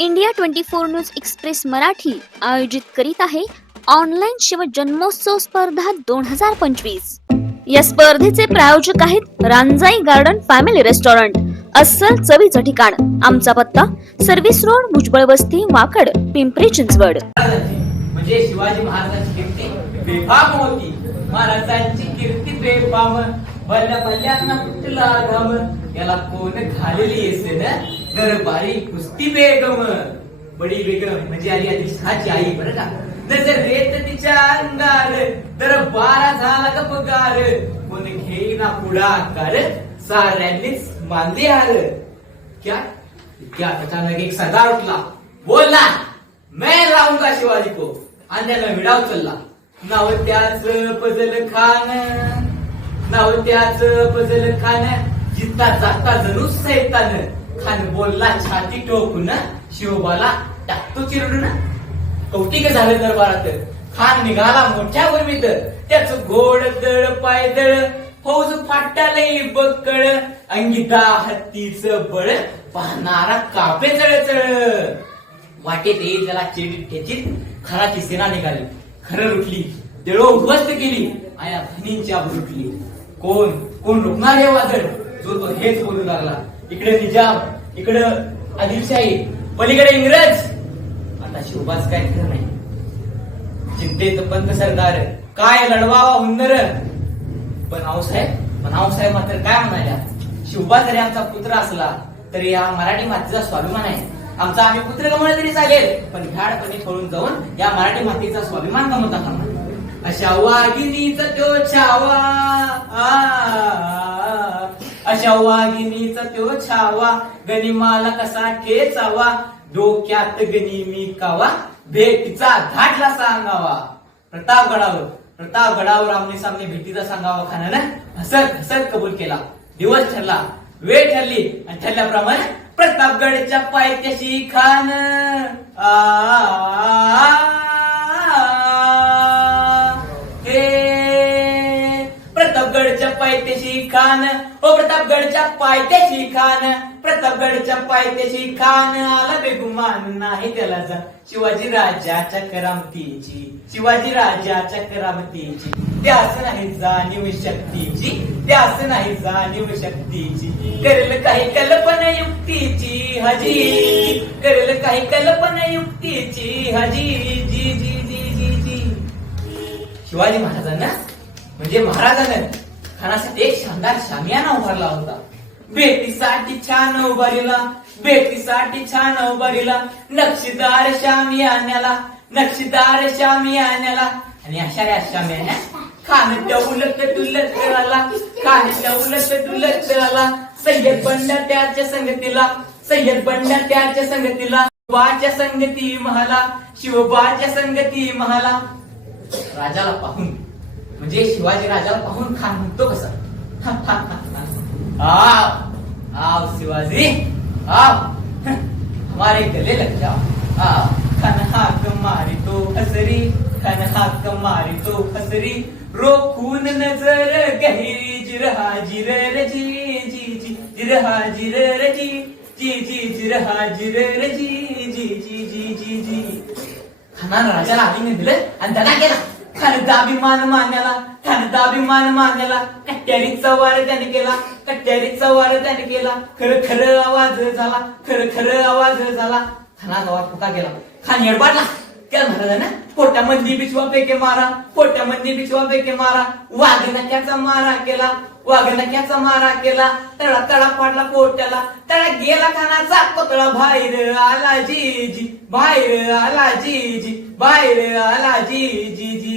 India twenty four news express Marathi आयोजित करीत आहे ऑनलाईन शिव जन्मोत्सव स्पर्धा दोन हजार पंचवीस. या स्पर्धेचे प्रायोजक आहेत रांजाई गार्डन फॅमिली रेस्टॉरंट अस्सल चवीचं ठिकाण आमचा पत्ता सर्व्हिस रोड भुजबळ वस्ती वाकड पिंपरी चिंचवड. म्हणजे शिवाजी महाराजांची कीर्ती बेफाम होती. महाराजांची कीर्ती बेफाम. भल्या भल्यांना कुठला घाम याला कोण घालेली असते ना दरबारी कुस्ती बेगम. बडी बेगम म्हणजे आली आदिलशहाची आई बरं का? नजर रेत तिच्या अंगार तर बारा झाला का पगार. कोण घेईना पुढाकार साऱ्यांनीच मानले हार. क्या? क्या? अचानक एक सरदार उठला. बोलला मैं राहूंगा शिवाजी को. आणि त्याला विडाव चालला. नाव त्याच पजल खान नाव त्याच पजल खान जिता जाता जणू सैतान. खान बोलला छाती टोकून शिवबाला टाकतो चिरडून. कौटिक झालं दरबारात. खान निघाला मोठ्या उर्मीत त्याच गोड दळ पायदळ फौज फाटालय बकळ अंगिता हत्तीच बळ पाहणारा कापे चळ चळ वाटेत येईल त्याला चिडीत ठेचीत. खराची सेना निघाली. खरं रुटली देळो उद्ध्वस्त केली. आया धनींच्या रुटली कोण? कोण रुकणार हे वादळ? जो तो हेच बोलू लागला. इकडे निजाम इकडे आदिलशाही पलीकडे इंग्रज. आता शिवबाज काय खरं नाही. चिंतेत पंत सरदार काय लढवावा हुंदर पण आऊसाहेब पण आऊसाहेब मात्र काय म्हणाल्या शिवबा जरी आमचा पुत्र असला तरी या मराठी मातीचा स्वाभिमान आहे. आमचा आम्ही पुत्र गमावला तरी चालेल पण घाडपणे पळून जाऊन या मराठी मातीचा स्वाभिमान गमवता कामा अशा वाघिनीचा तो छावा. अशा वाघिणीचा तो छावा गनिमाला कसा ठेचावा डोक्यात गणी मी कावा भेटीचा धाटला सांगावा. प्रतापगडावर प्रतापगडावर आमने सामने भेटीचा सांगावा खानानं हसत हसत कबूल केला. दिवस ठरला वेळ ठरली आणि ठरल्याप्रमाणे प्रतापगडच्या पायथ्याशी खान. आ, पायथ्याशी खान. ओ प्रतापगडच्या पायथ्याशी खान. प्रतापगडच्या पायथ्याशी खान. आला बेगुमान नाही त्याला जा. शिवाजी राजाच्या करामतीची शिवाजी राजाच्या करामतीची त्यास नाही जाणीव शक्तीची. त्यास नाही जाणीव शक्तीची. करेल काही कल्पना युक्तीची हजी. करेल काही कल्पना युक्तीची हजी. जी जी जी जी जी. शिवाजी महाराजांना? म्हणजे महाराजांना? खानासाठी एक शानदार शामियाना उभारला होता. भेटीसाठी छान उभारीला भेटीसाठी छान उभारीला नक्षीदार शामियान्याला नक्षीदार शामियान्याला आणि अशा या शामियान्या खान उलट टुलट आला खान उलट टुलट आला सय्यद बंडा त्याच्या संगतीला सय्यद बंडा त्याच्या संगतीला शिवबाच्या संगती महाला शिवबाच्या संगती महाला राजाला पाहून म्हणजे शिवाजी राजाला पाहून खान म्हणतो कसा? आओ आओ शिवाजी आओ हमारे गले लग जाओ. आओ खन हाक मारी तो हसरी खन हाक मारी तो हसरी रोखून नजर गहिरी जिरहा जिरर जी जी जी. जिरहा जिरर जी जी जी जिरहा जिरर जी जी जी जी जी जी. खानानं राजाला आलीने दिलं आणि त्यांना केला. खानचा अभिमान मान्याला खानचा अभिमान मान्याला कट्यारीचा वार त्याने केला कट्ट्यारीचा वार त्याने केला खरं खरं आवाज झाला खरं खरं आवाज झाला खाना गावात फुका गेला खान येडपाडला त्या महाराजानं पोटामध्ये बिचवा पेके मारा पोटामध्ये बिचवा पेके मारा वाघनक्याचा मारा केला वाघनक्याचा मारा केला तळा तळा पाडला पोट्याला तळा गेला खानाचा कोतळा बाहेर आला जी जी बाहेर आला जी जी बाहेर आला जी जी जी